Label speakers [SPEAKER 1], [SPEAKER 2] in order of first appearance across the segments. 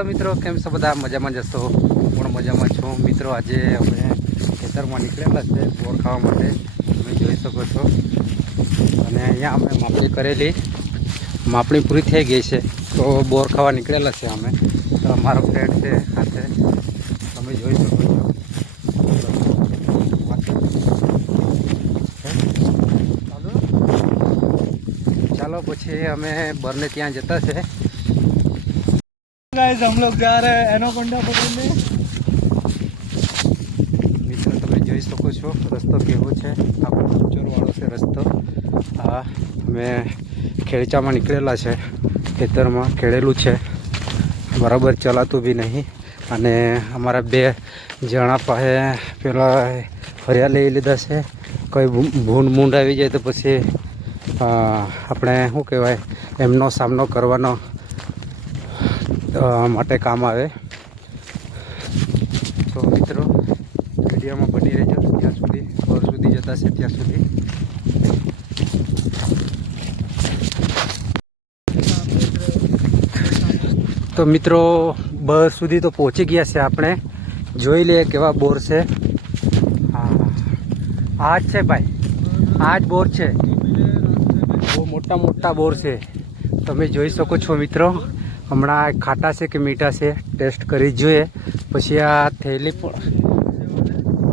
[SPEAKER 1] Hello મિત્રો, કેમ છો બધા? મજામાં જશો પણ મજામાં છું? મિત્રો, આજે અમે ખેતરમાં નીકળેલા છે બોર ખાવા માટે. તમે જોઈ શકો છો. અને અહીંયા અમે માપણી કરેલી. માપણી પૂરી થઈ ગઈ છે. તો બોર ખાવા નીકળેલા છે અમે. તો અમારો ફ્રેન્ડ છે સાથે. તમે જોઈ શકો છો. ચાલો, પછી અમે બરને ત્યાં જતા છે.
[SPEAKER 2] गाइस हम लोग जा रहे हैं एनोकोंडा पकड़ने
[SPEAKER 1] મિત્રો તમે જોઈ શકો છો રસ્તો કેવો છે આખો વાળો છે રસ્તો આ અમે ખેડચામાં નીકળેલા છે ખેતરમાં ખેડેલું છે બરાબર ચલાતું બી નહીં અને અમારા બે જણા પાસે પેલા ફરિયા લઈ લીધા છે કોઈ ભૂ- ભૂંડ મૂંડ આવી જાય તો પછી અ, આપણે શું કહેવાય એમનો સામનો કરવાનો અ, માટે કામ આવે. તો મિત્રો, વિડીયોમાં બની રહેજો. ત્યાં સુધી ઘર સુધી જતા છે ત્યાં સુધી. તો મિત્રો બસ સુધી તો પહોંચી ગયા છે આપણે. જોઈ લઈએ કેવા બોર છે. આ જ છે ભાઈ. આ જ બોર છે. બહુ મોટા મોટા બોર છે. તમે જોઈ શકો છો મિત્રો. હમણાં ખાટા છે કે મીઠા છે, ટેસ્ટ કરી જોઈએ. પછી આ થેલી પણ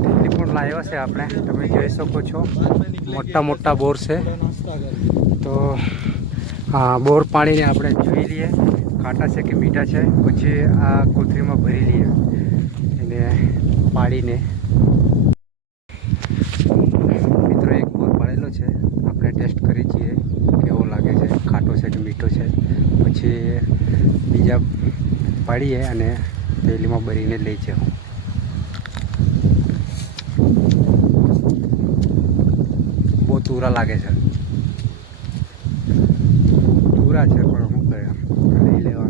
[SPEAKER 1] થેલી પણ લાવ્યા છે આપણે. તમે જોઈ શકો છો. મોટા મોટા બોર છે. તો હા બોર પાણીને આપણે જોઈ લઈએ. ખાટા છે કે મીઠા છે. પછી આ કોથળીમાં ભરી લઈએ. અને પાડીને પાડીએ અને થેલીમાં ભરીને લઈ જાઉં. બહુ તુરા લાગે છે. તુરા છે, પણ શું કરે? લઈ લેવા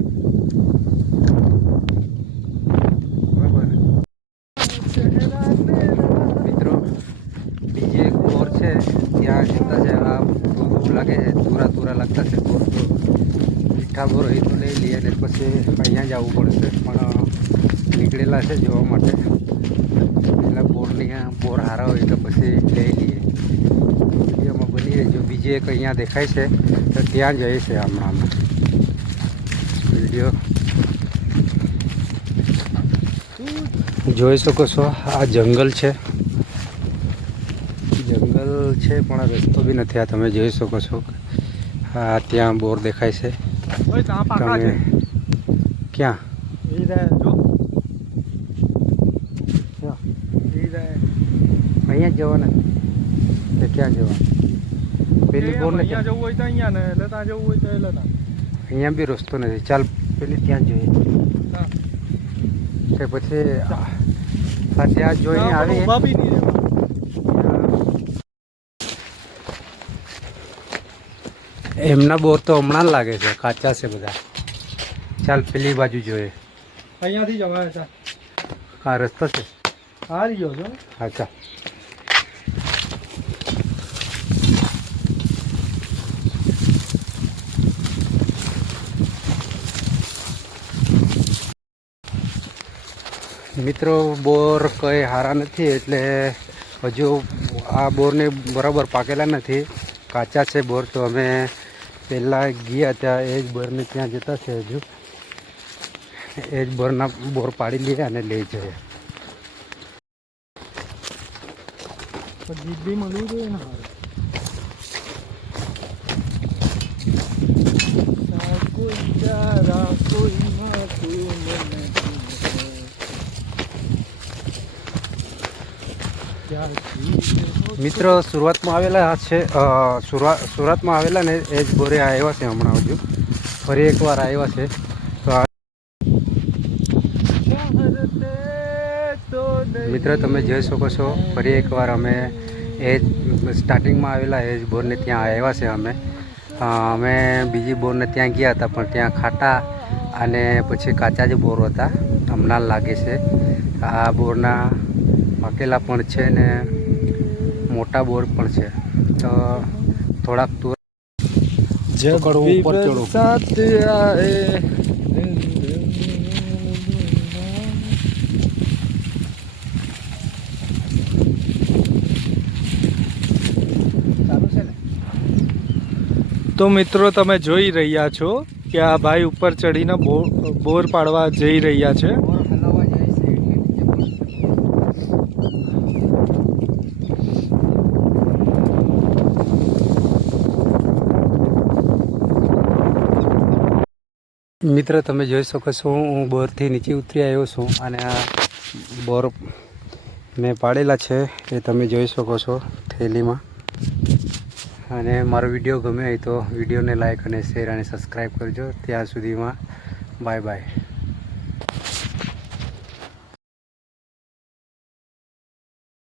[SPEAKER 1] બરાબર? મિત્રો, બીજી એક બોર છે, ત્યાં જતા છે આ બહુ લાગે છે તુરા તુરા લાગતા છે બોર મીઠા રહી તો લઈ લઈએ અને પછી અહીંયા જવું પડશે. પણ, નીકળેલા છે જોવા માટે. એટલે બોરની બોર હારા હોય તો પછી લઈ લઈએ. વિડીયોમાં બની જો બીજી એક અહીંયા દેખાય છે, તો ત્યાં જઈએ છે હમણાં. વીડિયો. જોઈ શકો છો, આ જંગલ છે. જંગલ છે, પણ રસ્તો બી નથી. આ તમે જોઈ શકો છો. આ ત્યાં બોર દેખાય છે. તમે ક્યાં? અહીંયા જવાના તો ક્યાં જવાનું? પેલી બોર ને
[SPEAKER 2] જવું હોય તો અહીંયા ને એટલે ત્યાં જવું હોય તો એટલે ત્યાં
[SPEAKER 1] અહીંયા બી રસ્તો નથી. ચાલ પેલી ત્યાં જોઈએ. પછી આજે આ જોઈને
[SPEAKER 2] આવી
[SPEAKER 1] એમના બોર તો હમણાં જ લાગે છે કાચા છે બધા. ચાલ પેલી બાજુ જોઈએ.
[SPEAKER 2] અહીંયાથી જવાય છે
[SPEAKER 1] આ રસ્તો છે?
[SPEAKER 2] હા રહ્યો છો
[SPEAKER 1] હા ચાલ. મિત્રો બોર કંઈ હારા નથી એટલે હજુ આ બોરને બરાબર પાકેલા નથી. કાચા છે બોર તો અમે પહેલાં ગયા ત્યાં એ જ બોરને ત્યાં જતા છે હજુ. એ જ બોરના બોર પાડી લઈએ અને લઈ જઈએ
[SPEAKER 2] તો બી મળવું જોઈએ ને કોઈ કોઈ
[SPEAKER 1] મિત્રો સુરતમાં આવેલા છે સુરતમાં આવેલા ને એ જ બોરે આવ્યા છે હમણાં હજુ. ફરી એકવાર આવ્યા છે. તો મિત્ર, તમે જોઈ શકો છો, ફરી એકવાર અમે એ સ્ટાર્ટિંગમાં આવેલા, એ જ બોરને ત્યાં આવ્યા છે અમે. અમે બીજી બોરને ત્યાં ગયા હતા, પણ ત્યાં ખાટા અને પછી કાચા જ બોર હતા. હમણાં લાગે છે. આ બોરના પાકેલા પણ છે ને મોટા બોર પણ છે. તો થોડાક તુર જે
[SPEAKER 2] ઉપર ચડો. તો મિત્રો તમે જોઈ રહ્યા છો કે આ ભાઈ ઉપર ચડીને બોર પાડવા જઈ રહ્યા છે.
[SPEAKER 1] મિત્ર, તમે જોઈ શકો છો, હું બોરથી નીચે ઉતરી આવ્યો છું અને આ બોર મેં પાડેલા છે એ તમે જોઈ શકો છો થેલીમાં. અને મારો વીડિયો ગમે હોય તો વિડીયોને લાઈક અને શેર અને સબસ્ક્રાઈબ કરજો. ત્યાં સુધીમાં બાય બાય.